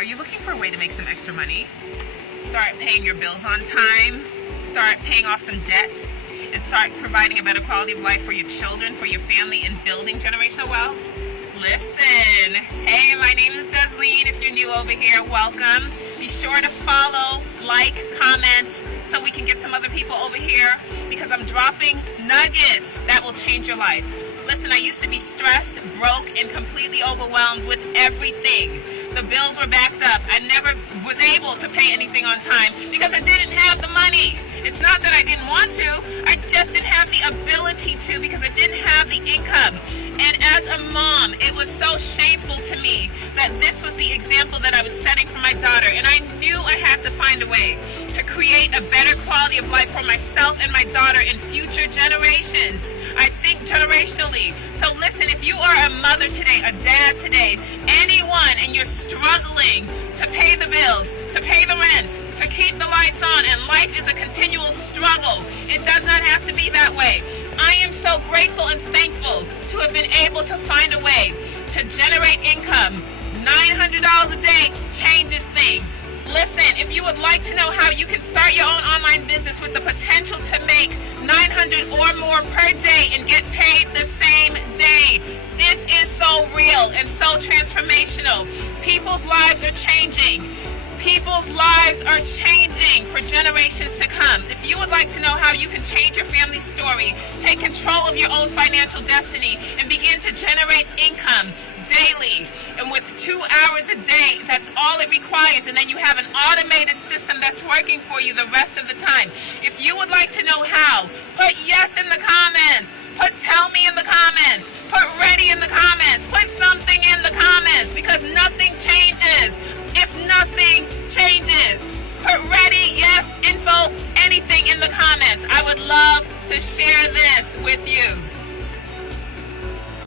Are you looking for a way to make some extra money? Start paying your bills on time, start paying off some debts, and start providing a better quality of life for your children, for your family, and building generational wealth? Listen. Hey, my name is Desleen. If you're new over here, welcome. Be sure to follow, like, comment, so we can get some other people over here, because I'm dropping nuggets that will change your life. Listen, I used to be stressed, broke, and completely overwhelmed with everything. The bills were backed up. I never was able to pay anything on time because I didn't have the money. It's not that I didn't want to, I just didn't have the ability to because I didn't have the income. And as a mom, it was so shameful to me that this was the example that I was setting for my daughter. And I knew I had to find a way to create a better quality of life for myself and my daughter in future generations. I think generationally. So listen, if you are a mother today, a dad today, anyone, and you're struggling to pay the bills, to pay the rent, to keep the lights on, and life is a continual struggle, it does not have to be that way. I am so grateful and thankful to have been able to find a way to generate income. $900 a day changes things. Listen, if you would like to know how you can start your own online business with the potential to make $900 or more per day and get paid the same day, this is so real and so transformational. People's lives are changing. People's lives are changing for generations to come. If you would like to know how you can change your family story, take control of your own financial destiny, and begin to generate income daily, and with 2 hours a day, that's all it requires, and then you have an automated system that's working for you the rest of the time. If you would like to know how, put yes in the comments, put tell me in the comments, put ready in the comments, put something in the comments, because nothing changes if nothing changes. Put ready, yes, info, anything in the comments. I would love to share this with you.